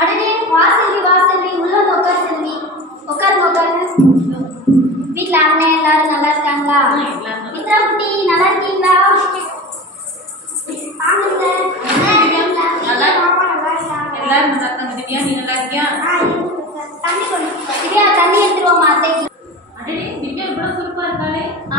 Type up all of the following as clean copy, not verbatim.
அடனே வா செல்வி, வா செல்வி, உள்ள உட்கார் செல்வி. உட்காருங்க, உட்காருங்க. வீட்டில் அண்ணன் எல்லாரும் நல்லா இருக்காங்களா? மித்ரா குட்டி நல்லா இருக்கீங்களா? தண்ணி எடுத்துருவோமா அத்தைக்கு?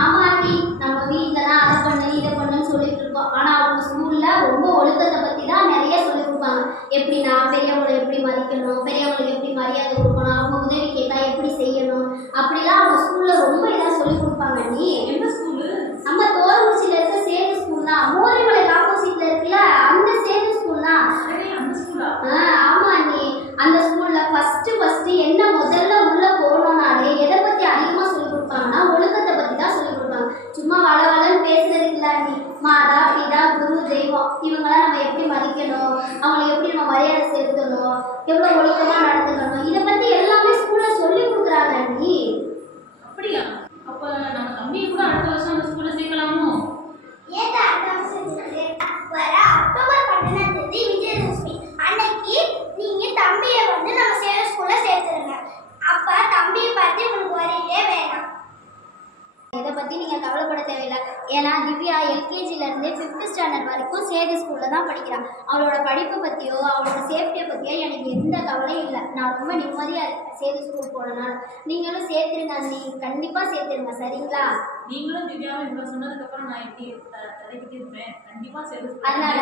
ஆமா ஆண்டி, நம்ம வீட்டில் தான் அதை பண்ணு இதை பண்ணுன்னு சொல்லிட்டு இருக்கோம். ஆனால் அவங்க ஸ்கூலில் ரொம்ப ஒழுக்கத்தை பற்றி தான் நிறைய சொல்லி கொடுப்பாங்க. எப்படின்னா பெரியவங்களை எப்படி மதிக்கணும், பெரியவங்களுக்கு எப்படி மரியாதை கொடுக்கணும், அவங்க உதவி கேட்டால் எப்படி செய்யணும், அப்படிலாம் அவங்க ஸ்கூலில் ரொம்ப இதாக சொல்லி கொடுப்பாங்க. நீ எந்த ஸ்கூலு? நம்ம தோரங்குச்சியில் இருக்க சேது ஸ்கூல் தான். மோரிமலைக்கு ஆப்போசிட்ல இருக்குல்ல, அந்த சேது ஸ்கூல் தான். ஆமா நீ அந்த ஸ்கூல்ல ஃபர்ஸ்ட் என்ன முதல்ல உள்ள போகணும்னாலே எதை பத்தி அதிகமா சொல்லி கொடுப்பாங்கன்னா ஒழுக்கத்தை பத்தி தான் சொல்லி கொடுப்பாங்க. சும்மா வளவளன்னு பேசுறது இல்ல நீ. மாதா பிதா குரு தெய்வம் இவங்கெல்லாம் நம்ம எப்படி மதிக்கணும், அவங்களை எப்படி நம்ம மரியாதை செலுத்தணும், எவ்வளவு ஒழுக்கமா நடந்துக்கணும், இதை பத்தி எல்லாமே ஸ்கூல்ல சொல்லி கொடுக்குறாங்க நீ. அப்படியா? அப்ப நம்ம தம்பியை கூட அடுத்த வருஷம் அந்த ஸ்கூல்ல சேர்க்கலாமோ? ஏன் அடுத்த வருஷம் வர அக்டோபர் 12ஆம் தேதி விஜயதசமி அன்னைக்கு நீங்க தம்பியை வந்து நம்ம சேர ஸ்கூல்ல சேர்த்துருங்க. அப்ப தம்பியை பார்த்து உங்களுக்கு வரையே வேணாம். இதை பற்றி நீங்கள் கவலைப்பட தேவையில்லை. ஏன்னா திவ்யா எல்கேஜில இருந்து 5th ஸ்டாண்டர்ட் வரைக்கும் சேது ஸ்கூலில் தான் படிக்கிறான். அவளோட படிப்பை பற்றியோ அவளோட சேஃப்டியை பற்றியோ எனக்கு எந்த கவலையும் இல்லை. நான் ரொம்ப நிம்மதியாக இருக்கேன் சேது ஸ்கூல் போனனால. நீங்களும் சேர்த்துருங்க அண்ணி, கண்டிப்பாக சேர்த்துருங்க. சரிங்களா? நீங்களும் திவ்யாவும் இவ்வளவு சொன்னதுக்கு அப்புறம் நான் எப்படி தலைக்கிட்டு இருப்பேன்? கண்டிப்பா சேர்த்து. அதனால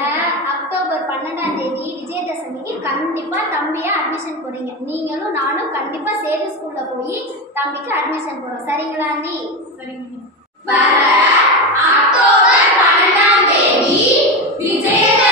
அக்டோபர் 12ஆம் தேதி விஜயதசமிக்கு கண்டிப்பா தம்பியை அட்மிஷன் போறீங்க. நீங்களும் நானும் கண்டிப்பா சேது ஸ்கூல்ல போய் தம்பிக்கு அட்மிஷன் போறோம். சரிங்களா அண்ணி? சரிங்க. அக்டோபர் 12ஆம் தேதி விஜயதசமி